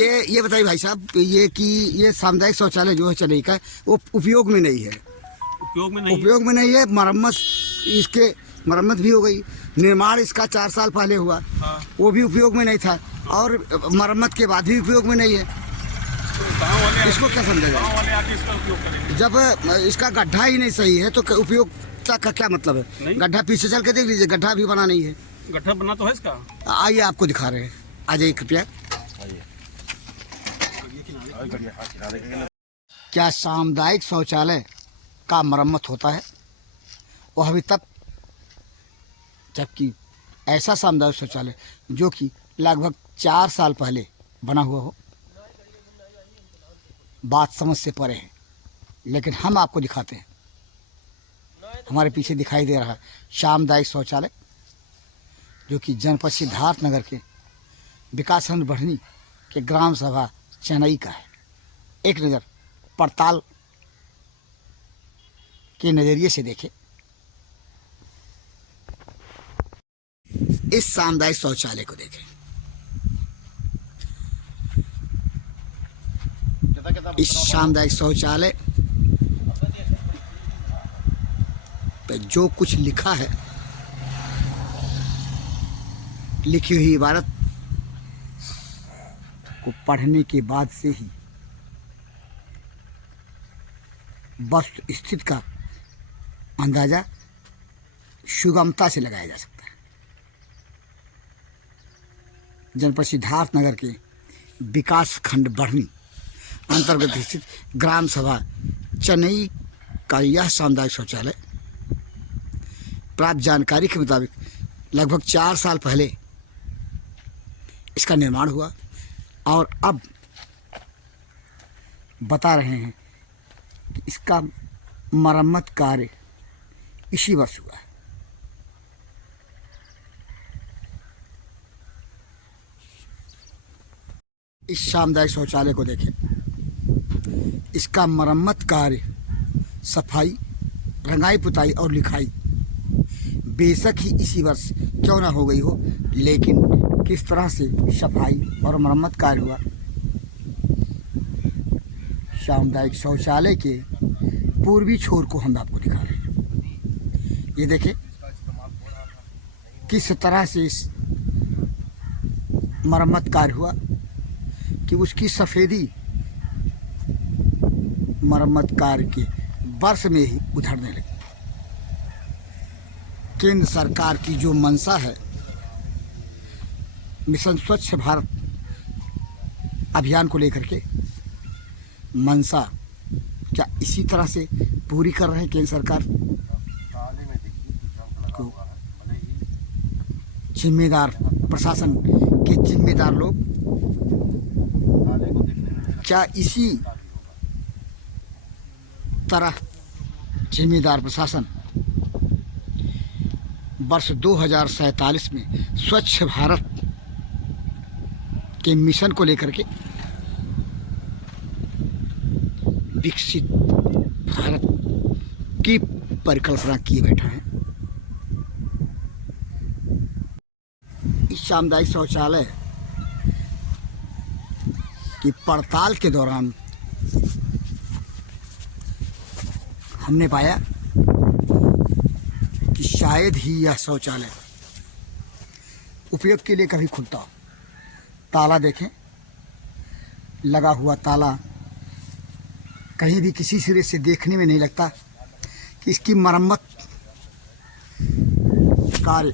ये बताइए भाई साहब, ये कि ये सामुदायिक शौचालय जो है चेन्नई का, वो उपयोग में नहीं है। उपयोग में नहीं है। मरम्मत, इसके मरम्मत भी हो गई, निर्माण इसका 4 साल पहले हुआ। हाँ। वो भी उपयोग में नहीं था, और मरम्मत के बाद भी उपयोग में नहीं है। तो इसको क्या समझा जाए? गाँव वाले आके इसका उपयोग करेंगे। जब इसका गड्ढा ही नहीं सही है तो उपयोगिता का क्या मतलब है? गड्ढा पीछे चल के देख लीजिए, गड्ढा भी बना नहीं है। गड्ढा बना तो है इसका। आइए आपको दिखा रहे हैं, आ जाइए कृपया। क्या सामुदायिक शौचालय का मरम्मत होता है? वह अभी तक, जबकि ऐसा सामुदायिक शौचालय जो कि लगभग 4 साल पहले बना हुआ हो, बात समझ से परे है। लेकिन हम आपको दिखाते हैं, हमारे पीछे दिखाई दे रहा सामुदायिक शौचालय जो कि जनपद सिद्धार्थ नगर के विकासखंड बढ़नी के ग्राम सभा चेन्नई का है। एक नज़र पड़ताल के नज़रिए से देखें, इस सामुदायिक शौचालय को देखें। इस सामुदायिक शौचालय पे जो कुछ लिखा है, लिखी हुई इबारत को पढ़ने के बाद से ही वस्तु स्थिति का अंदाजा सुगमता से लगाया जा सकता है। जनपद सिद्धार्थ नगर के विकास खंड बढ़नी अंतर्गत स्थित ग्राम सभा चेन्नई का यह सामुदायिक शौचालय प्राप्त जानकारी के मुताबिक लगभग 4 साल पहले इसका निर्माण हुआ, और अब बता रहे हैं कि इसका मरम्मत कार्य इसी वर्ष हुआ है। इस सामुदायिक शौचालय को देखें, इसका मरम्मत कार्य, सफाई, रंगाई पुताई और लिखाई बेशक ही इसी वर्ष क्यों ना हो गई हो, लेकिन किस तरह से सफाई और मरम्मत कार्य हुआ, सामुदायिक शौचालय के पूर्वी छोर को हम आपको दिखा रहे हैं। ये देखें किस तरह से इस मरम्मत कार्य हुआ कि उसकी सफ़ेदी मरम्मत कार्य के वर्ष में ही उधड़ने लगी। केंद्र सरकार की जो मंशा है, मिशन स्वच्छ भारत अभियान को लेकर के मंशा, क्या इसी तरह से पूरी कर रहे हैं केंद्र सरकार को? जिम्मेदार प्रशासन के जिम्मेदार लोग क्या इसी तरह जिम्मेदार प्रशासन वर्ष 2047 में स्वच्छ भारत के मिशन को लेकर के विकसित भारत की परिकल्पना किए बैठा है? इस सामुदायिक शौचालय की पड़ताल के दौरान हमने पाया कि शायद ही यह शौचालय उपयोग के लिए कभी खुलता हो। ताला देखें, लगा हुआ ताला कहीं भी किसी सिरे से देखने में नहीं लगता कि इसकी मरम्मत कार्य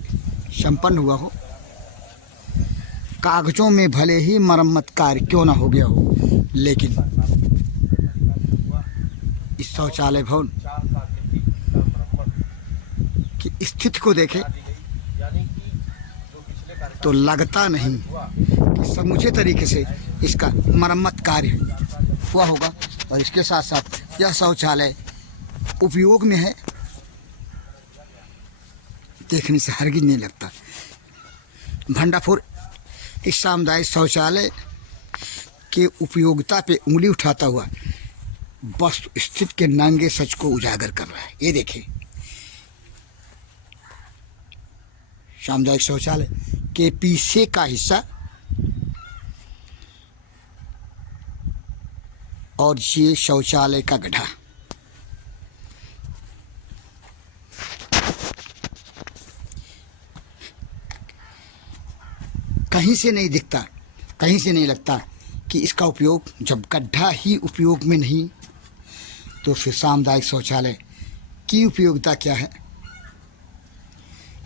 संपन्न हुआ हो। कागजों में भले ही मरम्मत कार्य क्यों ना हो गया हो, लेकिन इस शौचालय भवन की स्थिति को देखें तो लगता नहीं कि समूचे तरीके से इसका मरम्मत कार्य हुआ होगा। और इसके साथ साथ यह शौचालय उपयोग में है, देखने से हरगिज नहीं लगता। भंडापुर इस सामुदायिक शौचालय के उपयोगिता पे उंगली उठाता हुआ वस्तु स्थिति के नांगे सच को उजागर कर रहा है। ये देखें, सामुदायिक शौचालय के पीछे का हिस्सा और ये शौचालय का गड्ढा। कहीं से नहीं दिखता, कहीं से नहीं लगता कि इसका उपयोग, जब गड्ढा ही उपयोग में नहीं तो फिर सामुदायिक शौचालय की उपयोगिता क्या है,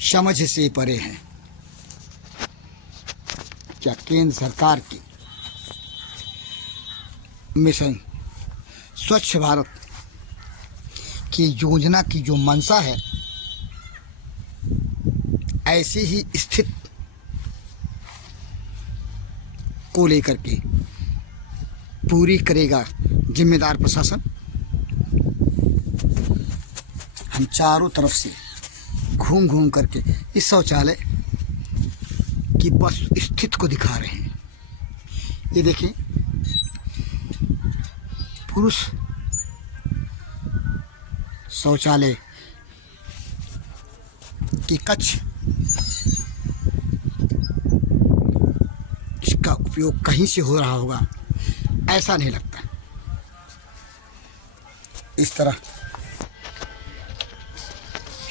समझ से परे है। क्या केंद्र सरकार की मिशन स्वच्छ भारत की योजना की जो मंशा है, ऐसी ही स्थिति को लेकर के पूरी करेगा जिम्मेदार प्रशासन? हम चारों तरफ से घूम घूम करके इस शौचालय की वस्तु स्थिति को दिखा रहे हैं। ये देखिए, पुरुष शौचालय की कक्ष, इसका उपयोग कहीं से हो रहा होगा ऐसा नहीं लगता। इस तरह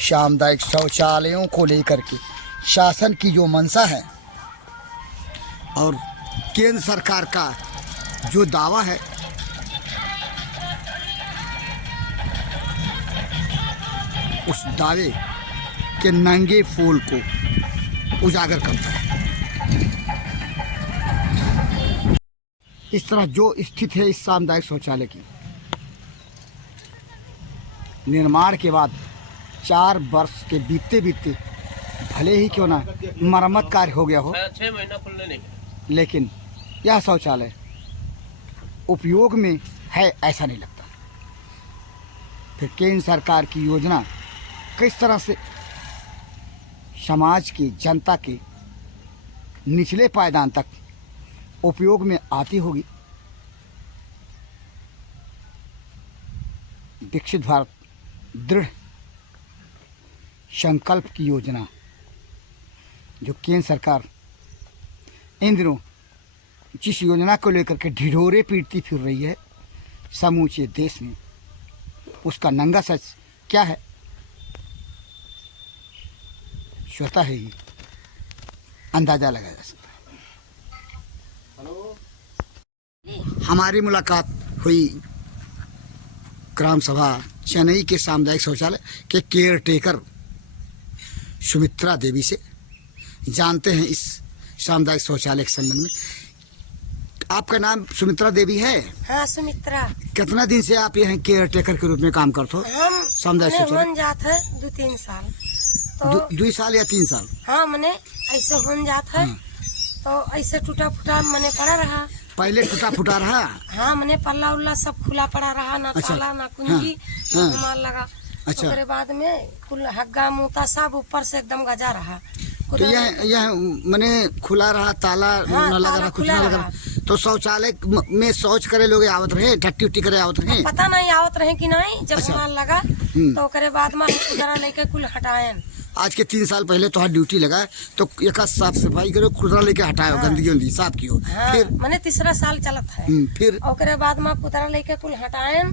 सामुदायिक शौचालयों को लेकर के शासन की जो मंशा है और केंद्र सरकार का जो दावा है, उस दावे के नंगे फूल को उजागर करता है। इस तरह जो स्थिति है इस सामुदायिक शौचालय की, निर्माण के बाद 4 वर्ष के बीतते बीतते भले ही क्यों ना मरम्मत कार्य हो गया हो, 6 महीना खुलने नहीं, लेकिन यह शौचालय उपयोग में है ऐसा नहीं लगता। फिर केंद्र सरकार की योजना किस तरह से समाज की, जनता के निचले पायदान तक उपयोग में आती होगी? विकसित भारत दृढ़ संकल्प की योजना जो केंद्र सरकार इन दिनों जिस योजना को लेकर के ढिढोरे पीटती फिर रही है समूचे देश में, उसका नंगा सच क्या है स्वतः ही अंदाजा लगाया जा सकता है। हमारी मुलाकात हुई ग्राम सभा चेन्नई के सामुदायिक शौचालय के केयर टेकर सुमित्रा देवी से। जानते हैं इस सामुदायिक शौचालय के संबंध में। आपका नाम सुमित्रा देवी है? हाँ, सुमित्रा। कितना दिन से आप यहाँ केयर टेकर के रूप में काम करते हो? हम सामुदायिक शौचालय होन जात है 2-3 साल। तो 2 साल या 3 साल? हाँ, मने ऐसे होन जात है। तो ऐसे टूटा फूटा मने पड़ा रहा। पहले टूटा फूटा रहा? हाँ, मने पल्ला उल्ला सब खुला पड़ा रहा, ना अच्छा। ताला ना कुंजी, हाँ। रुमाल लगा। अच्छा। उसके बाद में कुल हग्गा मूता सब ऊपर से एकदम गजा रहा। तो यह मैंने खुला रहा, ताला हाँ, न लगा ताला रहा, कुछ खुला न लगा रहा। रहा। तो शौचालय में शौच करे लोग आवत रहे, टट्टी उट्टी करे आवत रहे? पता नहीं आवत रहे कि नहीं। जब अच्छा। रुमाल लगा तो ओकरे बाद में खुदरा लेके कुल हटाएन। आज के 3 साल पहले तो ड्यूटी लगा तो एक साफ सफाई करो, खुदरा लेके हटाओ, गंदगी उंदगी साफ कियो। हाँ, फिर मने तीसरा साल चलत है। फिर ओकरे बाद में कुतरा लेके कुल हटाएन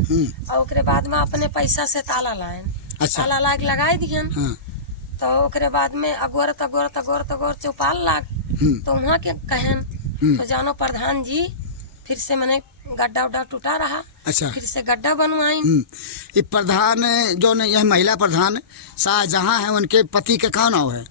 और ओकरे बाद में अपने पैसा से ताला लाएन। अच्छा। ताला लाग लगाए दिहन। हाँ। तो ओकरे बाद में अगोर चौपाल लाग तो वहाँ के कहन तो जानो प्रधान जी फिर से मैंने गड्ढा उड्ढा टूटा रहा। अच्छा। फिर से गड्ढा बनवाई। ये प्रधान जो यह महिला प्रधान शाहजहां है, उनके पति का क्या नाम है?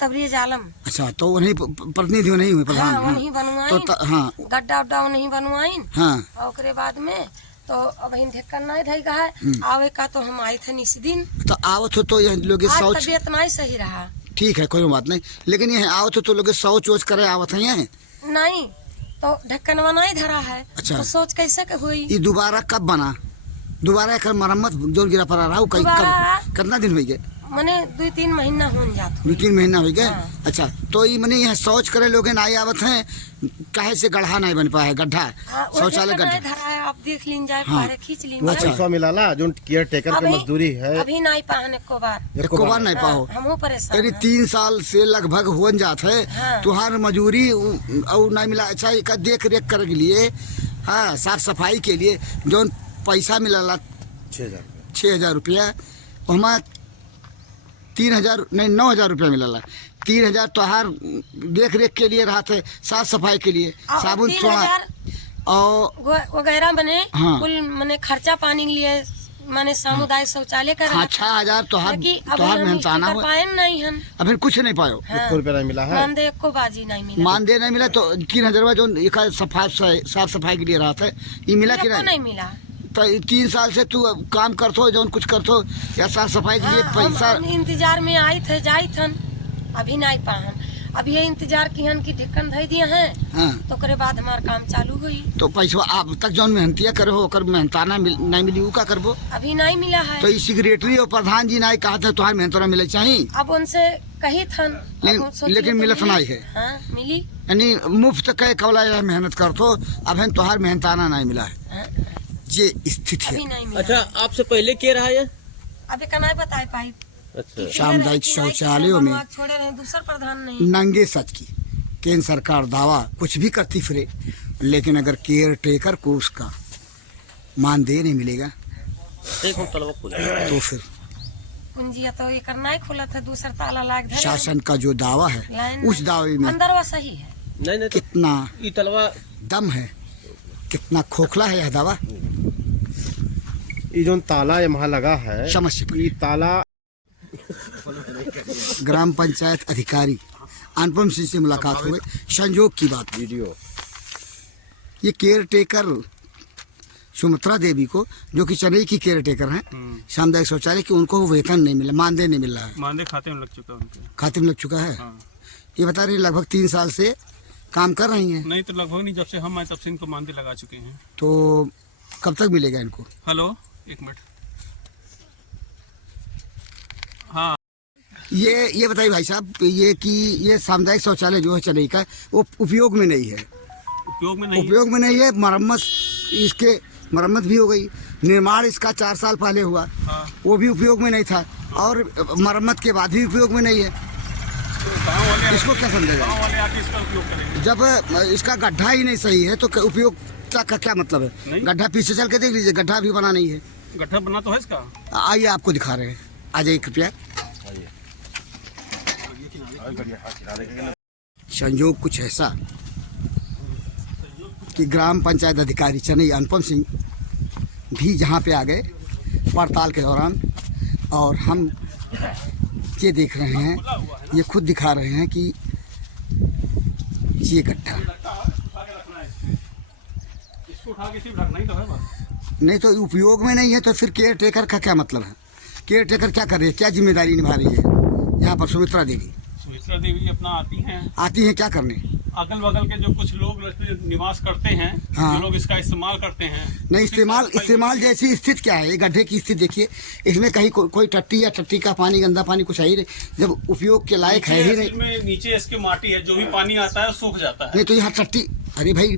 तबरेज आलम। अच्छा, तो उन्हीं प्रतिनिधि नहीं हुए प्रधान? हाँ, उन्हीं बनवाई। तो हाँ गड्ढा उड्ढा उन्हीं बनवाई। हाँ। और ओकरे बाद में तो अब हिन ढक्कन नहीं धइगा है आवे का। तो हम आए थे इस दिन। तो आवत हो तो यह लोग आज शौच, तबीयत नहीं सही रहा। ठीक है कोई बात नहीं, लेकिन यह आवत हो तो लोग शौच वोच करे आवत है? नहीं, तो ढक्कनवा नहीं धरा है। अच्छा। तो सोच कैसे के हुई? ये दोबारा कब बना? दोबारा एकर मरम्मत जो गिरा पड़ा रहा दोबारा? कितना दिन हो गए? मने 2-3 महीना होन जात। 2-3 महीना हो गए। हाँ। अच्छा, तो ये मैंने यहाँ शौच करे लोग नहीं आवत हैं, काहे से गड्ढा नहीं बन पाया? गड्ढा शौचालय नहीं गड्ढा धरा है। आप देख लीन जाए, हाँ। पारे खींच लीन वो अच्छा। जाए। पैसा मिला ना जो केयर टेकर की मजदूरी है, अभी नहीं पाहन एको बार। एको बार नहीं पाओ? हमहू परेशान यानी हैं। 3 साल से लगभग होन जात है। हाँ। तुहार मजूरी और नहीं मिला। अच्छा, एक देख रेख करे के लिए हाँ साफ सफाई के लिए जो पैसा मिलला 6,000 रुपया वहाँ 3,000 नहीं 9,000 रुपया मिलला। 3,000 तोहार देख रेख के लिए रहा थे, साफ सफाई के लिए, साबुन सोना और वगैरह बने हाँ। कुल मने खर्चा पानी के लिए माने सामुदायिक शौचालय कर हाँ 6,000 तोहार मेहनताना हुआ। पाए नहीं हम अभी कुछ नहीं पायो। एक रुपया नहीं मिला है। मानदेय को बाजी नहीं मिला। मानदेय नहीं मिला तो 3,000 जो साफ सफाई के लिए रहा था ये मिला कि नहीं मिला। तो 3 साल से तू काम करतो जो कुछ करतो या साफ सफाई के लिए पैसा हम इंतजार में आई थे जाई थन अभी नहीं पाहन। अब ये इंतजार किहन की ढक्कन धई दिए हैं हाँ। तो करे बाद हमार काम चालू हुई तो पैसा अब तक जो मेहनतिया करे हो ओकर मेहनताना नहीं मिली उ का करबो। अभी नहीं मिला है। तो सेक्रेटरी और प्रधान जी नहीं कहा था तुम्हारे मेहनतना मिले चाहिए। अब उनसे कही थन लेकिन मिलत नहीं है। हाँ मिली यानी मुफ्त कह कवला मेहनत करतो अब तुम्हार मेहनताना नहीं मिला है। हाँ। ये स्थिति अभी है। नहीं मिला। अच्छा आपसे पहले क्या रहा है? अभी का नहीं बताए पाई। अच्छा सामुदायिक शौचालयों में छोड़े रहे दूसरा प्रधान नहीं। नंगे सच की केंद्र सरकार दावा कुछ भी करती फिरे, लेकिन अगर केयर टेकर को उसका मानदेय नहीं मिलेगा एक हम तलवा खोला तो फिर कुंजिया तो ये करना ही खुला था दूसरा ताला लाग धरे। शासन का जो दावा है लाइन उस दावे में अंदरवा सही है। नहीं नहीं तो कितना ये तलवा दम है, कितना खोखला है यह दावा ये जो ताला यहाँ लगा है समझ से ये ताला ग्राम पंचायत अधिकारी अनुपम सिंह से मुलाकात हो गई। संजोग की बात, वीडियो ये केयर टेकर सुमित्रा देवी को जो कि चेन्नई की केयर टेकर हैं सामुदायिक शौचालय की, उनको वेतन नहीं मिला, मानदेय नहीं मिल रहा है। मानदेय खाते में लग चुका है उनके। खाते में लग चुका है। हाँ। ये बता रही लगभग 3 साल से काम कर रही हैं। नहीं तो लगभग नहीं, जब से हम आए तब से इनको मानदेय लगा चुके हैं। तो कब तक मिलेगा इनको? हेलो एक मिनट। हाँ ये बताइए भाई साहब, ये कि ये सामुदायिक शौचालय जो है चेन्नई का वो उपयोग में नहीं है। उपयोग में नहीं। उपयोग में नहीं है। मरम्मत भी हो गई, निर्माण इसका 4 साल पहले हुआ। हाँ। वो भी उपयोग में नहीं था और मरम्मत के बाद भी उपयोग में नहीं है। तो गाँव वाले इसको क्या समझेगा? गाँव वाले आके इसका उपयोग करेंगे। जब इसका गड्ढा ही नहीं सही है तो उपयोग का क्या मतलब है? नहीं। गड्ढा पीछे चल के देख लीजिए, गड्ढा भी बना नहीं है। गड्ढा बना तो है इसका। आइए आपको दिखा रहे हैं, आ जाइए कृपया। संयोग कुछ ऐसा कि ग्राम पंचायत अधिकारी चेन्नई अनुपम सिंह भी जहाँ पे आ गए पड़ताल के दौरान, और हम ये देख रहे हैं, ये खुद दिखा रहे हैं कि ये गड्ढा इसको उठा के सिर्फ रखना ही तो है बस। नहीं तो उपयोग में नहीं है तो फिर केयर टेकर का क्या मतलब है? केयर टेकर क्या कर रही है, क्या जिम्मेदारी निभा रही है यहाँ पर? सुमित्रा देवी अपना आती हैं क्या करने? अगल बगल के जो कुछ लोग निवास करते हैं, हाँ। जो लोग इसका इस्तेमाल करते हैं। नहीं, इस्तेमाल जैसी स्थिति क्या है? ये गड्ढे की स्थिति देखिए, इसमें कहीं कोई टट्टी या टट्टी का पानी, गंदा पानी कुछ है ही नहीं, जब उपयोग के लायक है ही नहीं। में नीचे इसके माटी है, जो भी पानी आता है सूख जाता है। नहीं तो यहाँ टट्टी, अरे भाई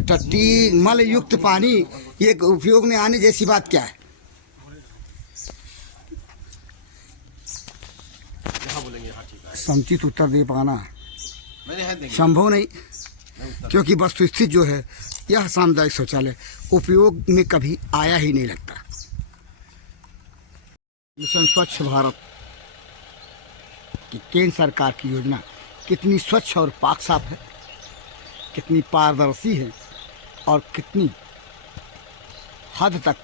टट्टी मल युक्त पानी ये उपयोग में आने जैसी बात क्या है? समुचित उत्तर दे पाना संभव नहीं, क्योंकि वस्तुस्थिति जो है यह सामुदायिक शौचालय उपयोग में कभी आया ही नहीं लगता। मिशन स्वच्छ भारत की केंद्र सरकार की योजना कितनी स्वच्छ और पाक साफ है, कितनी पारदर्शी है और कितनी हद तक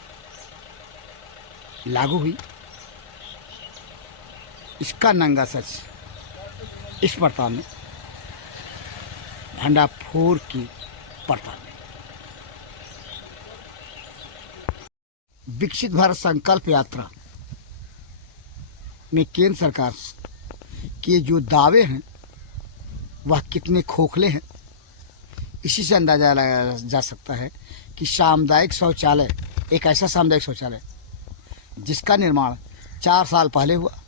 लागू हुई, इसका नंगा सच इस पड़ताल में, भंडाफोर की पड़ताल में। विकसित भारत संकल्प यात्रा में केंद्र सरकार के जो दावे हैं वह कितने खोखले हैं, इसी से अंदाजा लगाया जा सकता है कि सामुदायिक शौचालय एक ऐसा सामुदायिक शौचालय जिसका निर्माण 4 साल पहले हुआ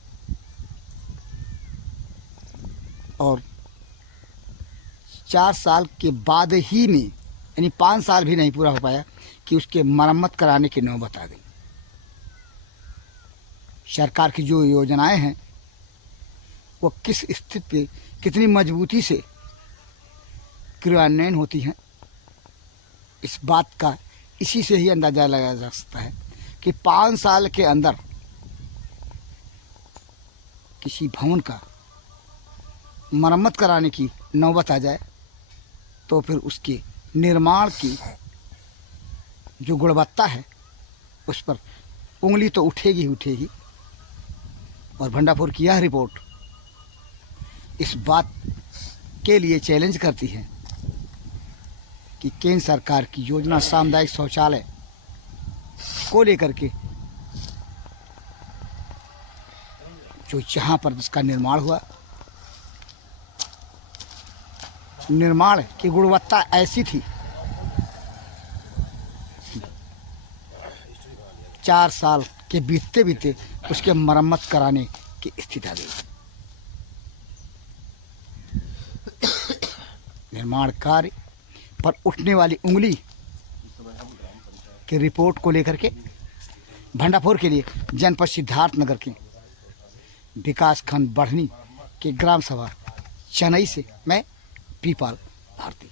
और 4 साल के बाद ही में, यानी 5 साल भी नहीं पूरा हो पाया कि उसके मरम्मत कराने की नौबत आ गई। सरकार की जो योजनाएं हैं वो किस स्थिति पे, कितनी मजबूती से क्रियान्वयन होती हैं, इस बात का इसी से ही अंदाज़ा लगाया जा सकता है कि 5 साल के अंदर किसी भवन का मरम्मत कराने की नौबत आ जाए तो फिर उसके निर्माण की जो गुणवत्ता है उस पर उंगली तो उठेगी ही उठेगी। और भंडारपुर की यह रिपोर्ट इस बात के लिए चैलेंज करती है कि केंद्र सरकार की योजना सामुदायिक शौचालय को लेकर के जो जहाँ पर इसका निर्माण हुआ, निर्माण की गुणवत्ता ऐसी थी 4 साल के बीतते बीते उसके मरम्मत कराने की स्थिति आ गई। निर्माण कार्य पर उठने वाली उंगली की रिपोर्ट को लेकर के भंडारपुर के लिए जनपद सिद्धार्थनगर के विकास खंड बढ़नी के ग्राम सभा चेन्नई से मैं पीपाल भारती।